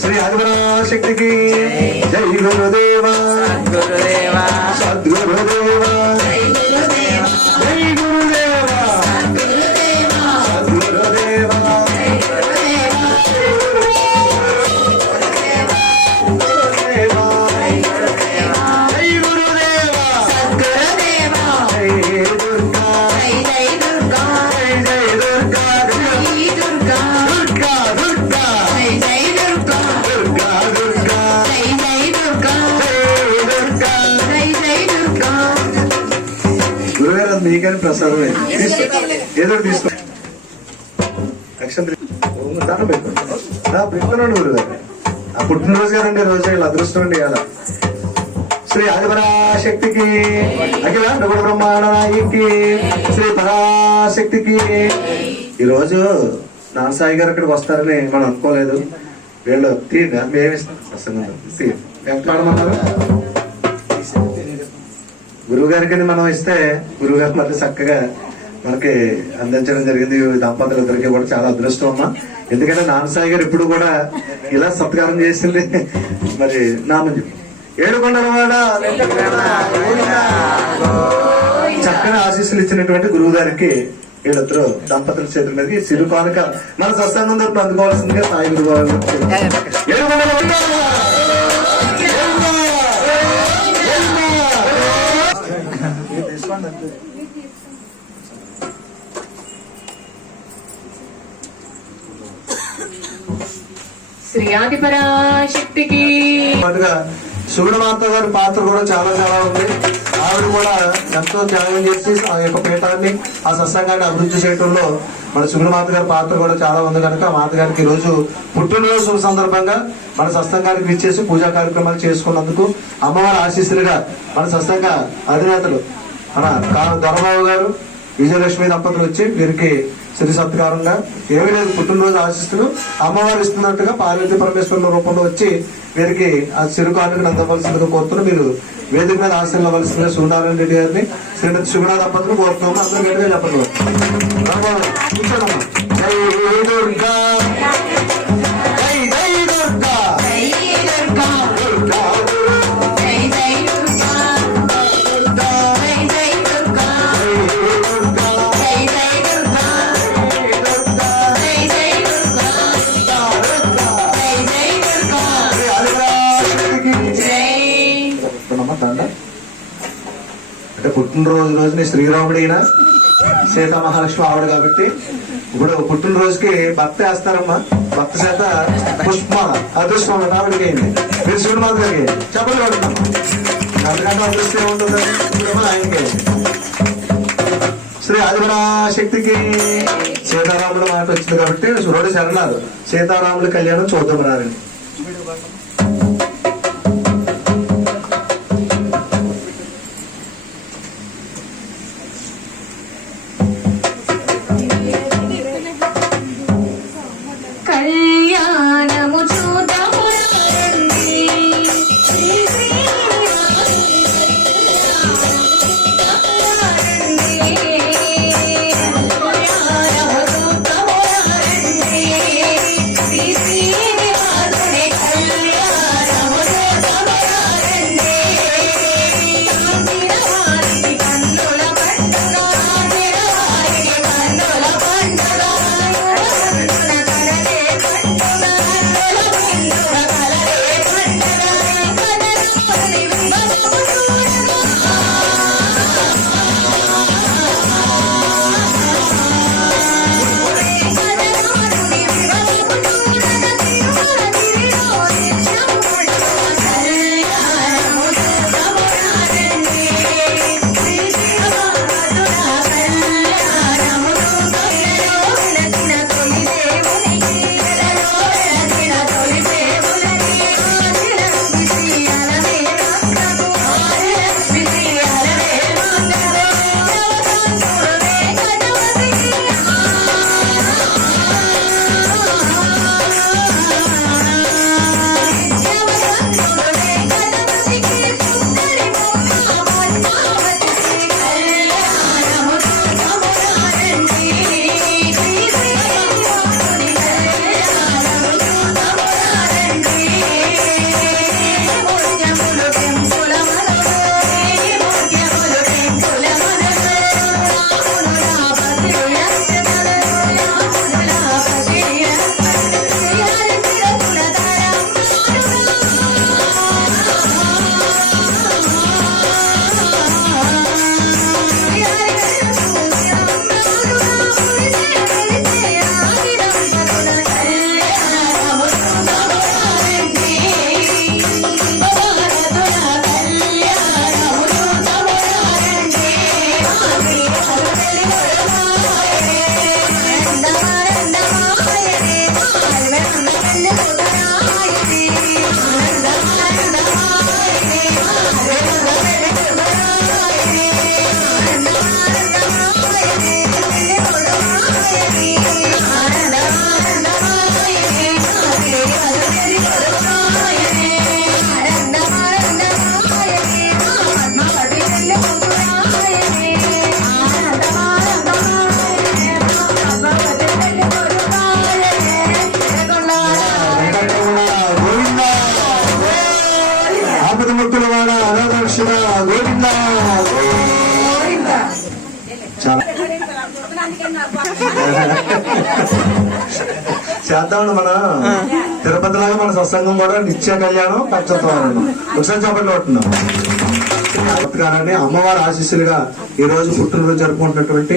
శ్రీ ఆదిపరాశక్తికి జై గురుదేవా గురుదేవా సద్గురుదేవా జై గురుదేవా సద్గురుదేవా మీకని ప్రసాదమే ఏదో తీసుకో దానం పెట్టుకున్నాను గురుగారు ఆ పుట్టినరోజు కదండి రోజు వీళ్ళు అదృష్టం అండి కదా శ్రీ ఆదిపరాశక్తికి అఖిల నగుడ బ్రహ్మాండ నాయకి శ్రీ పరాశక్తికి. ఈరోజు నాన్న సాయి గారు ఇక్కడికి వస్తారని మనం అనుకోలేదు. వీళ్ళు తీయండి మేమిస్తాం వెంకటమన్నారు గురువు గారికి మనం ఇస్తే గురువు గారు మళ్ళీ చక్కగా మనకి అందించడం జరిగింది. దంపతులు ఇద్దరికి కూడా చాలా అదృష్టం అమ్మా. ఎందుకంటే నాన్న సాయి గారు ఎప్పుడు కూడా ఇలా సత్కారం చేసింది. మరి నామం ఏడుకొండలవాడ చక్కని ఆశీస్సులు ఇచ్చినటువంటి గురువు గారికి వీళ్ళిద్దరు దంపతుల చేతుల మీదకి సిరు కానుక మన సత్సంగం తరపు అందుకోవాల్సిందిగా సాయి గురువు గారు శ్రీ ఆదిపరాశక్తికి. శివుడమాత గారి పాత్ర కూడా చాలా చాలా ఉంది. ఆవిడ కూడా ఎంతో త్యాగం చేసి ఆ యొక్క పీఠాన్ని ఆ సత్సంగాన్ని అభివృద్ధి చేయడంలో మన శివుడమాత గారి పాత్ర కూడా చాలా ఉంది కనుక మాత గారికి ఈ రోజు పుట్టినరోజు సందర్భంగా మన సత్సంగానికి విచ్చేసి పూజా కార్యక్రమాలు చేసుకున్నందుకు అమ్మవారి ఆశీస్సులుగా మన సత్సంగ అధినేతలు మన దొరబాబు గారు విజయలక్ష్మి దంపతులు వచ్చి వీరికి శ్రీ సత్కారంగా ఏమీ లేదు పుట్టినరోజు ఆశిస్తులు అమ్మవారు ఇస్తున్నట్టుగా పార్వతీ పరమేశ్వరుల రూపంలో వచ్చి వీరికి ఆ చిరుకానుకను అందవలసిందిగా కోరుతున్నా. మీరు వేదిక మీద ఆశీర్వవలసిందిగా సూర్యనారాయణ రెడ్డి గారిని శ్రీమతి శివనా దంపతులు కోరుతున్నాము. అందరూ గట్టిగా చెప్పండి. కూర్చోండమ్మా. జై దుర్గా జై జై దుర్గా అంటే పుట్టినరోజు రోజుని శ్రీరాముడైనా సీతా మహాలక్ష్మి ఆవిడ కాబట్టి ఇప్పుడు పుట్టినరోజుకి భక్త వేస్తారమ్మా. భక్త చేత పుష్ప అదృష్టం ఆవిడకి అయింది. మీరు శివుడు మాత్రమే చెప్పలు కొడుతున్నాం. అందుకంటే అదృష్టం ఏముంటుంది ఆయనకి. శ్రీ ఆదిపరాశక్తికి సీతారాముల మాట వచ్చింది కాబట్టి సురుడు శరణాలు సీతారాముల కళ్యాణం చూద్దాం రారండి. శ్రీ గోవింద ఆపద ముక్కుల వాడ అనాథరక్షణ గోవింద చాలా చేద్దామండి మన తిరుపతి లాగా మన సత్సంగం కూడా నిత్య కళ్యాణం ఖచ్చితం ఒకసారి చెప్పండి పట్టున్నాం గారని అమ్మవారి ఆశీస్సులుగా ఈ రోజు పుట్టినరోజు జరుపుకుంటున్నటువంటి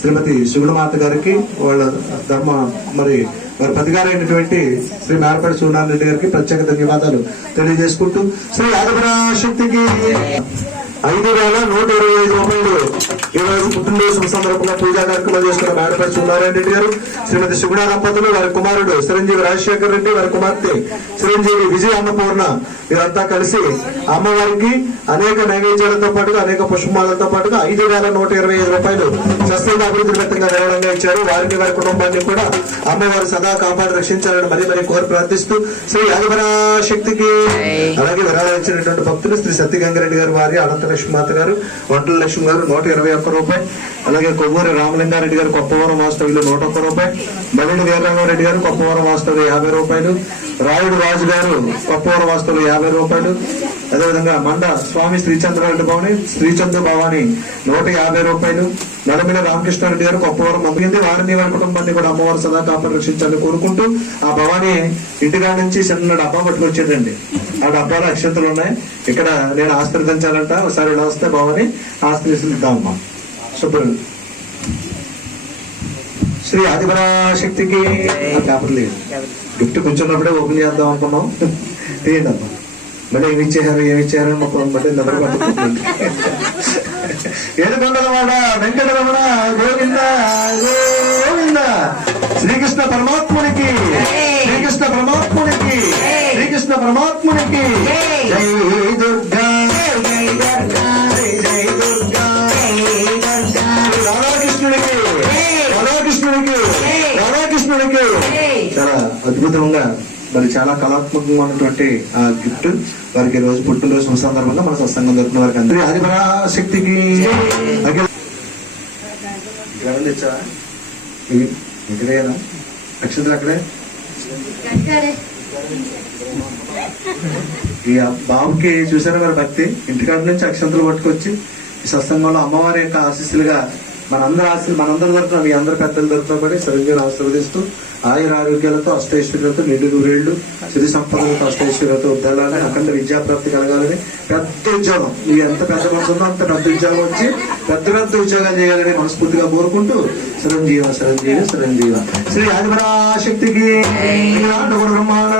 శ్రీమతి సుగుణమాత గారికి వాళ్ళ ధర్మ మరి వారి పతిగారైనటువంటి శ్రీ మేరపేట సూర్యనారాయణ రెడ్డి గారికి ప్రత్యేక ధన్యవాదాలు తెలియజేసుకుంటూ శ్రీ ఆదిపరాశక్తికి 5,125 రూపాయలు ఈ రోజు పుట్టినరోజు సందర్భంగా పూజా కార్యక్రమాలు చేస్తున్న మేరపేట సూర్యనారాయణ రెడ్డి గారు శ్రీమతి సుగుణ దంపతులు వారి కుమారుడు చిరంజీవి రాజశేఖర్ రెడ్డి వారి కుమార్తె చిరంజీవి విజయ అన్నపూర్ణ వీరంతా కలిసి అమ్మవారికి అనేక నైవేద్యాలతో పాటుగా అనేక పుష్పమాలతో పాటుగా 5,125 రూపాయలు స్వస్థత అభివృద్ధి వ్యక్తంగా విరాళంగా ఇచ్చారు. వారిని వారి కుటుంబాన్ని కూడా అమ్మవారు సదా కాపాడి రక్షించాలని మరీ కోరి ప్రార్థిస్తూ శ్రీ ఆదిపరాశక్తికి అలాగే విరాళం ఇచ్చినటువంటి భక్తులు శ్రీ సత్యగంగారెడ్డి గారు వారి అనంతలక్ష్మి మాత గారు వంటల లక్ష్మి గారు 121 రూపాయి, అలాగే కొవ్వూరి రామలింగారెడ్డి గారు కొప్పవరం వాస్తవ్యులు 101 రూపాయి, మల్లిడి వీరరామారెడ్డి గారు కొప్పవరం వాస్తవ్యులు 50 రూపాయలు, రాయుడు రాజు గారు కొప్పవరం వాస్తవ్యులు 50 రూపాయలు, అదేవిధంగా మండ స్వామి శ్రీచంద్రారెడ్డి భవని శ్రీచంద్ర భవాని 150 రూపాయలు, నలమిల రామకృష్ణారెడ్డి గారు కొప్పవరం మంది వారిని వారి కుటుంబాన్ని కూడా అమ్మవారు సదా కాపాడు రక్షించాలని కోరుకుంటూ ఆ భవాని ఇంటికాడ నుంచి చిన్న డబ్బా పట్టుకొచ్చేదండి. ఆ డబ్బాలో అక్షంతలు ఉన్నాయి. ఇక్కడ నేను ఆశీర్వదించాలంట, ఒకసారి ఇలా వస్తే భవాని ఆశీర్వదిద్దామమ్మా. శుభ్రం శ్రీ ఆదిపరాశక్తికి పేపర్ లేదు, గిఫ్ట్ కూర్చున్నప్పుడే ఓపెన్ చేద్దాం అనుకున్నాం. తీయండి అమ్మా. మళ్ళీ ఏమి ఇచ్చారు మాకు బట్టి నెంబర్ పట్టుకుంటుంది. ఏడుకొండలవాడ వెంకటరమణ గోవింద గోవింద. శ్రీకృష్ణ పరమాత్మునికి శ్రీకృష్ణ పరమాత్మునికి శ్రీకృష్ణ పరమాత్మునికి జై దుర్గా జై దుర్గా జై దుర్గా రాధాకృష్ణుడికి రాధాకృష్ణుడికి రాధాకృష్ణుడికి. చాలా అద్భుతంగా మరి చాలా కళాత్మకంగా ఉన్నటువంటి ఆ గిఫ్ట్ వారికి రోజు పుట్టినరోజు సందర్భంగా మన సత్సంగం దొరికిన వారికి అందరూ ఆదిపరాశక్తికి తెచ్చావా ఇక్కడేనా నక్షత్రం అక్కడే ఈ బాబుకి చూసారా మరి భక్తి ఇంటికాడ నుంచి అక్షంతలు పట్టుకొచ్చి ఈ సత్సంగంలో అమ్మవారి యొక్క ఆశీస్సులుగా మనందరి తరఫున మీ అందరి పెద్దల తరఫున కూడా సరిగ్గా ఆశీర్వదిస్తూ ఆయుర ఆరోగ్యాలతో అష్టైశ్వర్యాలతో నిండు నూరేళ్లు సిరి సంపదలతో అష్టైశ్వర్యాలతో ఉద్దాలని అఖండ విద్యాప్రాప్తి కలగాలని పెద్ద ఉద్యోగం మీ ఎంత పెద్ద మనసు ఉందో అంత పెద్ద ఉద్యోగం వచ్చి పెద్ద ఉద్యోగాలు చేయాలని మనస్ఫూర్తిగా కోరుకుంటూ చిరంజీవ శ్రీ ఆదిపరాశక్తికి బ్రహ్మాండ